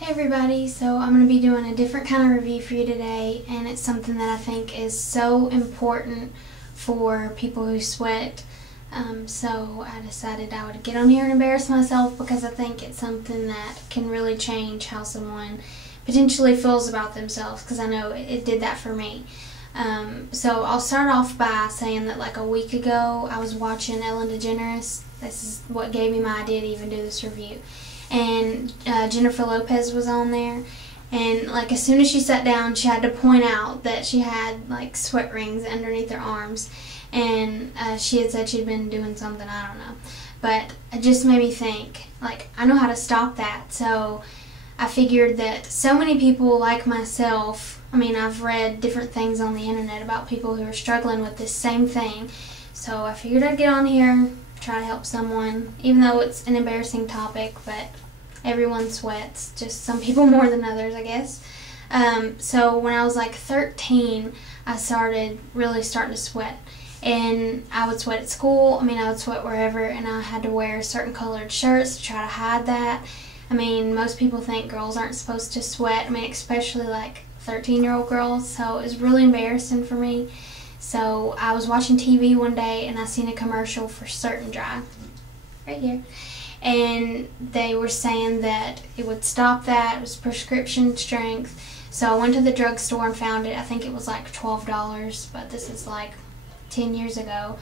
Hey everybody, so I'm going to be doing a different kind of review for you today, and it's something that I think is so important for people who sweat. So I decided I would get on here and embarrass myself because I think it's something that can really change how someone potentially feels about themselves, because I know it did that for me. So I'll start off by saying that like a week ago I was watching Ellen DeGeneres. This is what gave me my idea to even do this review. And Jennifer Lopez was on there, and like as soon as she sat down she had to point out that she had like sweat rings underneath her arms, and she had said she'd been doing something, I don't know, but it just made me think, like, I know how to stop that. So I figured that so many people like myself, I mean, I've read different things on the internet about people who are struggling with this same thing, so I figured I'd get on here, try to help someone, even though it's an embarrassing topic, but everyone sweats, just some people more than others, I guess. So when I was like 13, I started starting to sweat, and I would sweat at school. I mean, I would sweat wherever, and I had to wear certain colored shirts to try to hide that. I mean, most people think girls aren't supposed to sweat, I mean, especially like 13-year-old girls, so it was really embarrassing for me. So I was watching TV one day and I seen a commercial for Certain Dry, right here, and they were saying that it would stop that. It was prescription strength. So I went to the drugstore and found it. I think it was like $12, but this is like 10 years ago.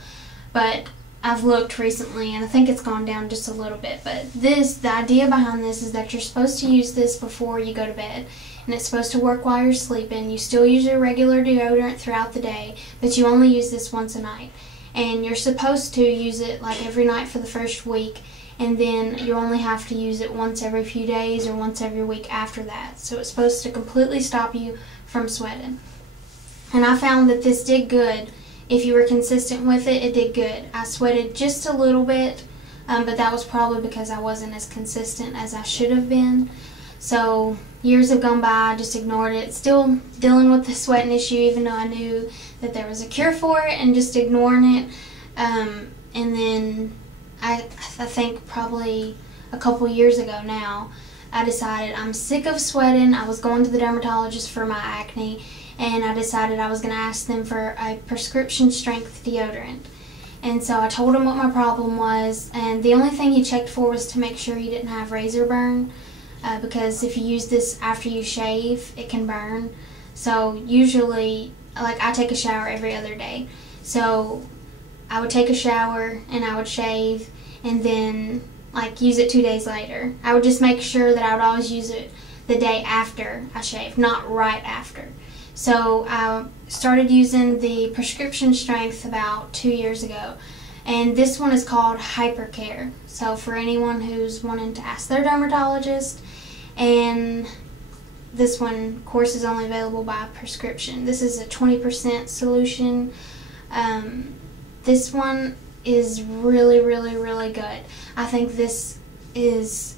But I've looked recently and I think it's gone down just a little bit. But the idea behind this is that you're supposed to use this before you go to bed. And it's supposed to work while you're sleeping. You still use your regular deodorant throughout the day, but you only use this once a night. And you're supposed to use it like every night for the first week, and then you only have to use it once every few days or once every week after that. So it's supposed to completely stop you from sweating. And I found that this did good. If you were consistent with it, it did good. I sweated just a little bit, but that was probably because I wasn't as consistent as I should have been. So years have gone by, I just ignored it. Still dealing with the sweating issue, even though I knew that there was a cure for it, and just ignoring it. And then I think probably a couple years ago now, I decided I'm sick of sweating. I was going to the dermatologist for my acne, and I decided I was going to ask them for a prescription strength deodorant. And so I told him what my problem was, and the only thing he checked for was to make sure you didn't have razor burn. Because if you use this after you shave, it can burn. So usually, like, I take a shower every other day. So I would take a shower and I would shave, and then like use it 2 days later. I would just make sure that I would always use it the day after I shaved, not right after. So I started using the prescription strength about 2 years ago. And this one is called Hypercare. So for anyone who's wanting to ask their dermatologist, and this one, of course, is only available by prescription. This is a 20% solution. This one is really, really, really good. I think this is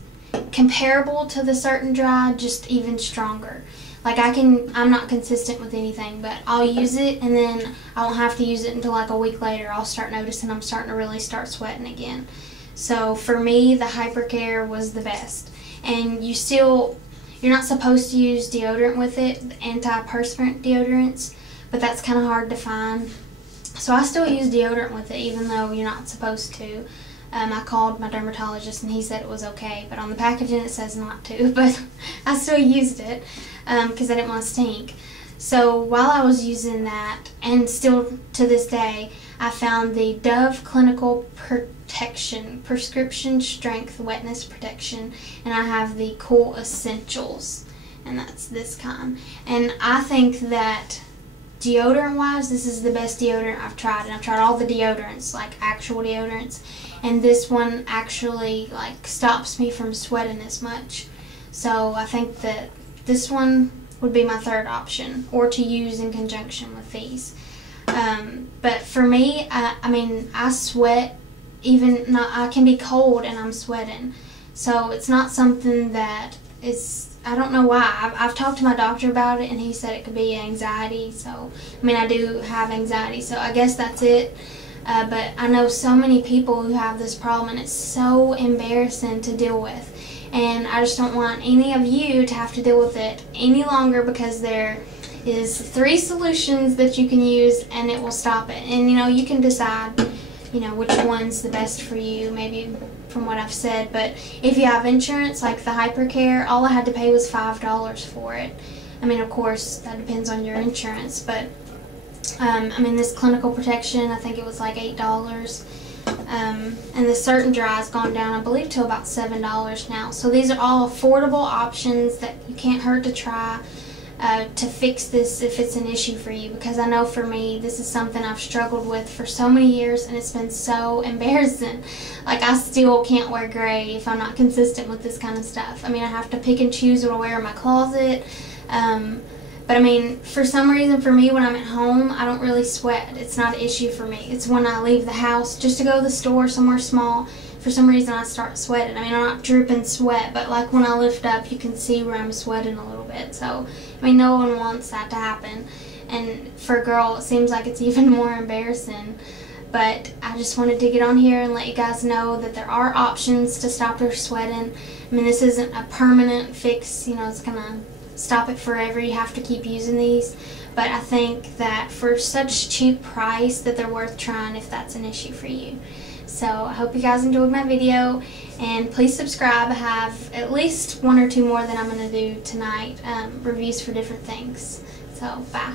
comparable to the Certain Dry, just even stronger. Like I'm not consistent with anything, but I'll use it and then I won't have to use it until like a week later. I'll start noticing I'm starting to really start sweating again. So for me, the Hypercare was the best. And you're not supposed to use deodorant with it, antiperspirant deodorants, but that's kind of hard to find. So I still use deodorant with it, even though you're not supposed to. I called my dermatologist and he said it was okay, but on the packaging it says not to, but I still used it because I didn't want to stink. So while I was using that, and still to this day, I found the Dove Clinical Protection Prescription Strength Wetness Protection, and I have the Cool Essentials, and that's this kind. And I think that deodorant wise, this is the best deodorant I've tried, and I've tried all the deodorants, like actual deodorants, and this one actually like stops me from sweating as much. So I think that this one would be my third option, or to use in conjunction with these. But for me, I mean, I sweat, I can be cold and I'm sweating. So it's not something that is, I don't know why. I've talked to my doctor about it and he said it could be anxiety. So, I mean, I do have anxiety, so I guess that's it. But I know so many people who have this problem, and it's so embarrassing to deal with. and I just don't want any of you to have to deal with it any longer, because there is 3 solutions that you can use and it will stop it. And you can decide which one's the best for you, maybe from what I've said. But if you have insurance like the Hypercare, all I had to pay was $5 for it. I mean, of course that depends on your insurance, but I mean, this clinical protection, I think it was like $8. And the Certain Dry has gone down, I believe, to about $7 now. So these are all affordable options that you can't hurt to try to fix this if it's an issue for you, because I know for me this is something I've struggled with for so many years, and it's been so embarrassing. Like, I still can't wear gray if I'm not consistent with this kind of stuff. I mean, I have to pick and choose what I wear in my closet. But I mean, for some reason, for me, when I'm at home, I don't really sweat. It's not an issue for me. It's when I leave the house just to go to the store somewhere small, for some reason I start sweating. I mean, I'm not dripping sweat, but like when I lift up, you can see where I'm sweating a little bit. So, I mean, no one wants that to happen. And for a girl, it seems like it's even more embarrassing. But I just wanted to get on here and let you guys know that there are options to stop your sweating. I mean, this isn't a permanent fix, it's gonna stop it forever. You have to keep using these. But I think that for such cheap price that they're worth trying if that's an issue for you. So I hope you guys enjoyed my video, and please subscribe. I have at least 1 or 2 more that I'm going to do tonight, reviews for different things. So bye.